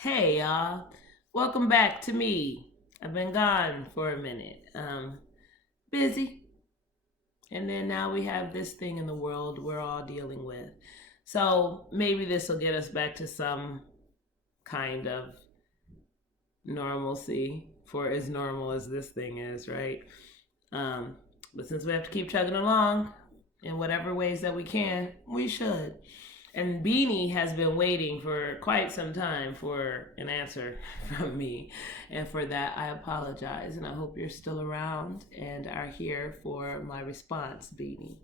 Hey y'all, welcome back to me. I've been gone for a minute. Busy. And then now we have this thing in the world we're all dealing with. So maybe this will get us back to some kind of normalcy for as normal as this thing is, right? Um, but since we have to keep chugging along in whatever ways that we can, we should. And Beanie has been waiting for quite some time for an answer from me. And for that, I apologize. And I hope you're still around and are here for my response, Beanie.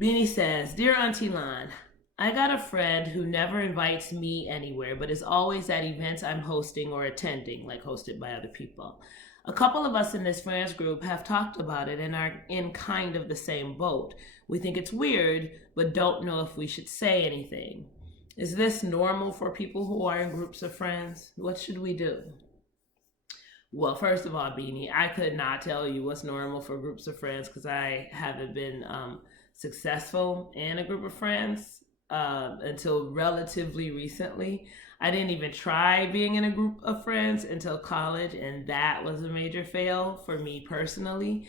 Beanie says, Dear AuntieLan, I got a friend who never invites me anywhere, but is always at events I'm hosting or attending, like hosted by other people. A couple of us in this friends group have talked about it and are in kind of the same boat. We think it's weird, but don't know if we should say anything. Is this normal for people who are in groups of friends? What should we do? Well, first of all, Beanie, I could not tell you what's normal for groups of friends because I haven't been successful in a group of friends until relatively recently. I didn't even try being in a group of friends until college, and that was a major fail for me personally.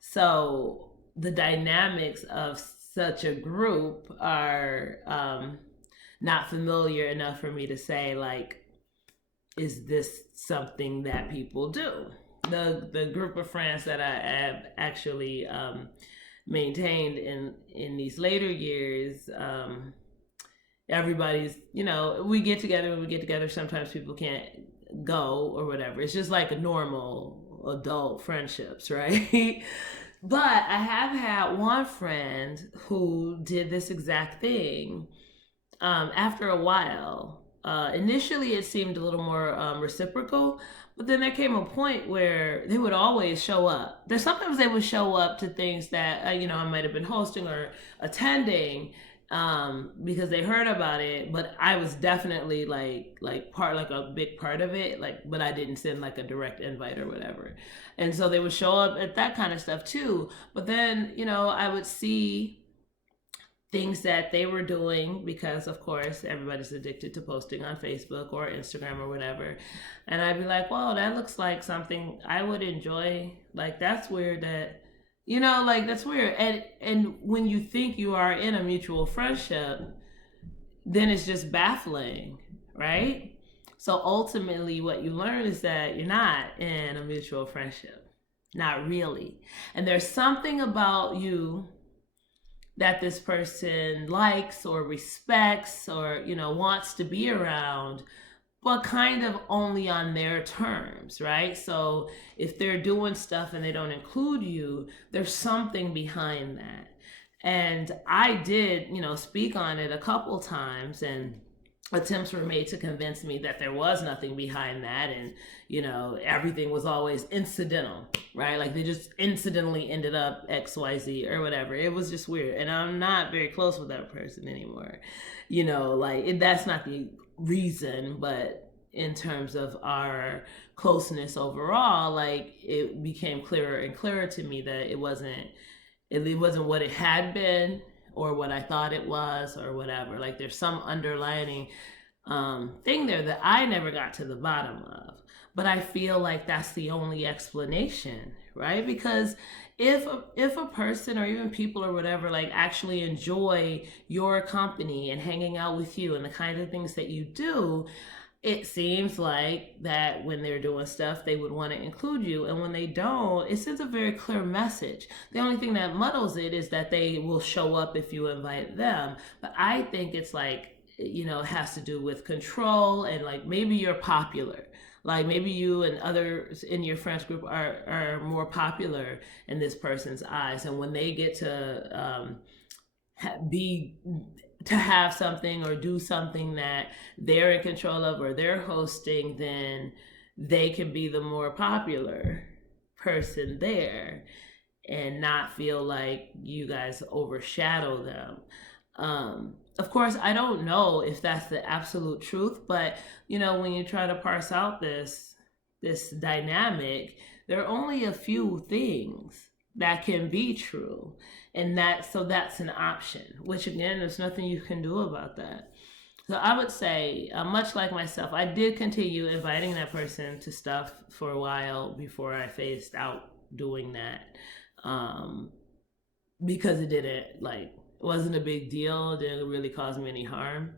So the dynamics of such a group are not familiar enough for me to say, like, is this something that people do? The group of friends that I have actually maintained in these later years, everybody's, we get together. Sometimes people can't go or whatever. It's just like a normal adult friendships, right? But I have had one friend who did this exact thing after a while. Initially, it seemed a little more reciprocal, but then there came a point where they would always show up. There's sometimes they would show up to things that I might have been hosting or attending because they heard about it, but I was definitely like a big part of it, but I didn't send like a direct invite or whatever. And so they would show up at that kind of stuff too. But then I would see things that they were doing because of course everybody's addicted to posting on Facebook or Instagram or whatever, and I'd be like, well, that looks like something I would enjoy. Like, that's weird that that's weird. And when you think you are in a mutual friendship, then it's just baffling, right? So ultimately what you learn is that you're not in a mutual friendship, not really. And there's something about you that this person likes or respects or wants to be around, but kind of only on their terms, right? So if they're doing stuff and they don't include you, there's something behind that. And I did speak on it a couple times, and attempts were made to convince me that there was nothing behind that, and everything was always incidental, right? Like they just incidentally ended up XYZ or whatever. It was just weird, and I'm not very close with that person anymore. That's not the reason, but in terms of our closeness overall, like, it became clearer and clearer to me that it wasn't what it had been or what I thought it was or whatever. Like, there's some underlining thing there that I never got to the bottom of. But I feel like that's the only explanation, right? Because if a person or even people or whatever like actually enjoy your company and hanging out with you and the kind of things that you do, it seems like that when they're doing stuff, they would want to include you. And when they don't, it sends a very clear message. The only thing that muddles it is that they will show up if you invite them. But I think it's like, it has to do with control, and like maybe you're popular. Like maybe you and others in your friends group are more popular in this person's eyes. And when they get to have something or do something that they're in control of or they're hosting, then they can be the more popular person there and not feel like you guys overshadow them. Of course, I don't know if that's the absolute truth, but when you try to parse out this dynamic, there are only a few things that can be true, and that's an option, which again, there's nothing you can do about that. So I would say, much like myself, I did continue inviting that person to stuff for a while before I phased out doing that, um, because it didn't like it wasn't a big deal. It didn't really cause me any harm,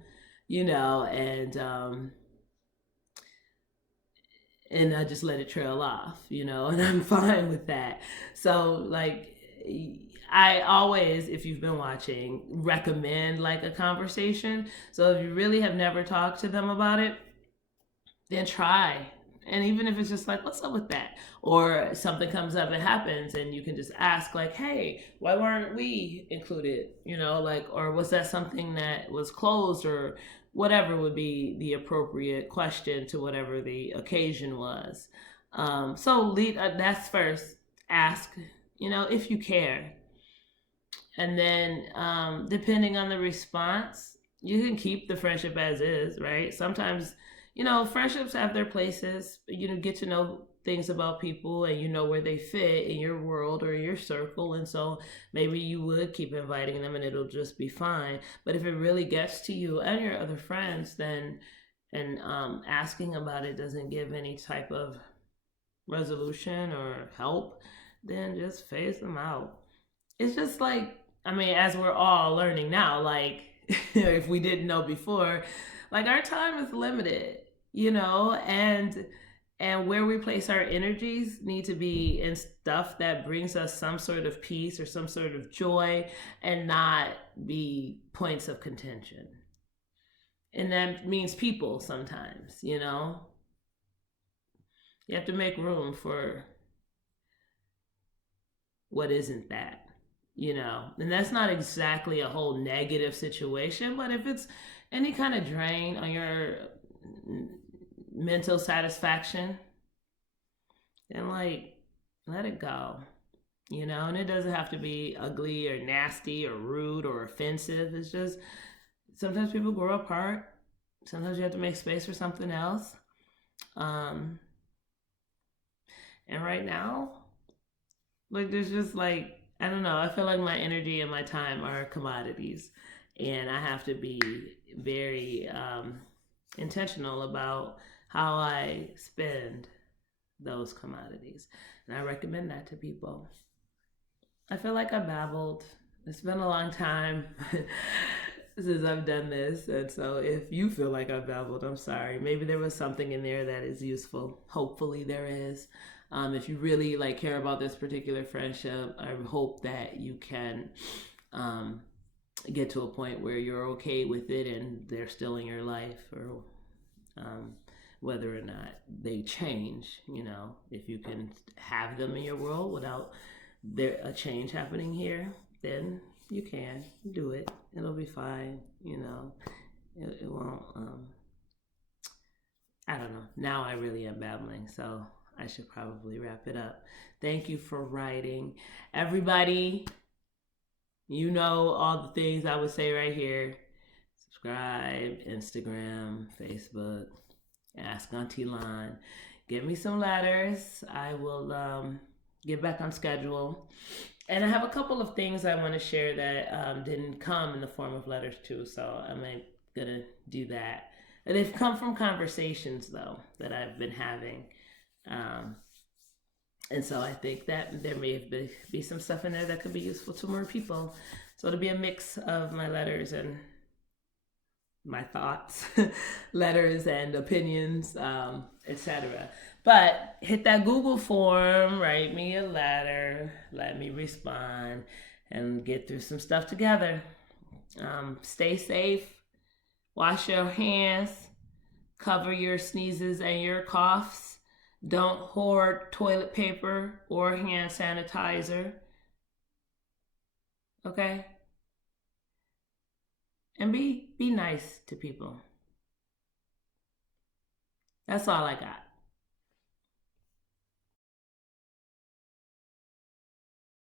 and I just let it trail off, and I'm fine with that. So like I always, if you've been watching, recommend like a conversation. So if you really have never talked to them about it, then try. And even if it's just like, what's up with that? Or something comes up, it happens, and you can just ask, like, hey, why weren't we included? Like, or was that something that was closed, or whatever would be the appropriate question to whatever the occasion was. That's first. Ask, if you care. And then, depending on the response, you can keep the friendship as is, right? Sometimes, friendships have their places. Get to know things about people, and you know where they fit in your world or your circle. And so maybe you would keep inviting them and it'll just be fine. But if it really gets to you and your other friends, then and asking about it doesn't give any type of resolution or help, then just phase them out. It's just like, as we're all learning now, like, if we didn't know before, like, our time is limited, and where we place our energies need to be in stuff that brings us some sort of peace or some sort of joy, and not be points of contention. And that means people sometimes, you have to make room for what isn't that. And that's not exactly a whole negative situation, but if it's any kind of drain on your mental satisfaction, then like let it go, and it doesn't have to be ugly or nasty or rude or offensive. It's just sometimes people grow apart. Sometimes you have to make space for something else. And right now, like, there's just like, I don't know, I feel like my energy and my time are commodities, and I have to be very intentional about how I spend those commodities. And I recommend that to people. I feel like I babbled. It's been a long time since I've done this. And so if you feel like I babbled, I'm sorry. Maybe there was something in there that is useful. Hopefully there is. If you really like care about this particular friendship, I hope that you can get to a point where you're okay with it and they're still in your life, or whether or not they change. If you can have them in your world without a change happening here, then you can do it. It'll be fine. It won't. I don't know. Now I really am babbling, so I should probably wrap it up. Thank you for writing. Everybody, all the things I would say right here. Subscribe, Instagram, Facebook, Ask AuntieLan. Get me some letters. I will get back on schedule. And I have a couple of things I want to share that didn't come in the form of letters too, so I'm going to do that. They've come from conversations, though, that I've been having. And so I think that there may be some stuff in there that could be useful to more people. So it'll be a mix of my letters and my thoughts, letters and opinions, etc. But hit that Google form, write me a letter, let me respond, and get through some stuff together. Stay safe. Wash your hands, cover your sneezes and your coughs. Don't hoard toilet paper or hand sanitizer. Okay? And be nice to people. That's all I got.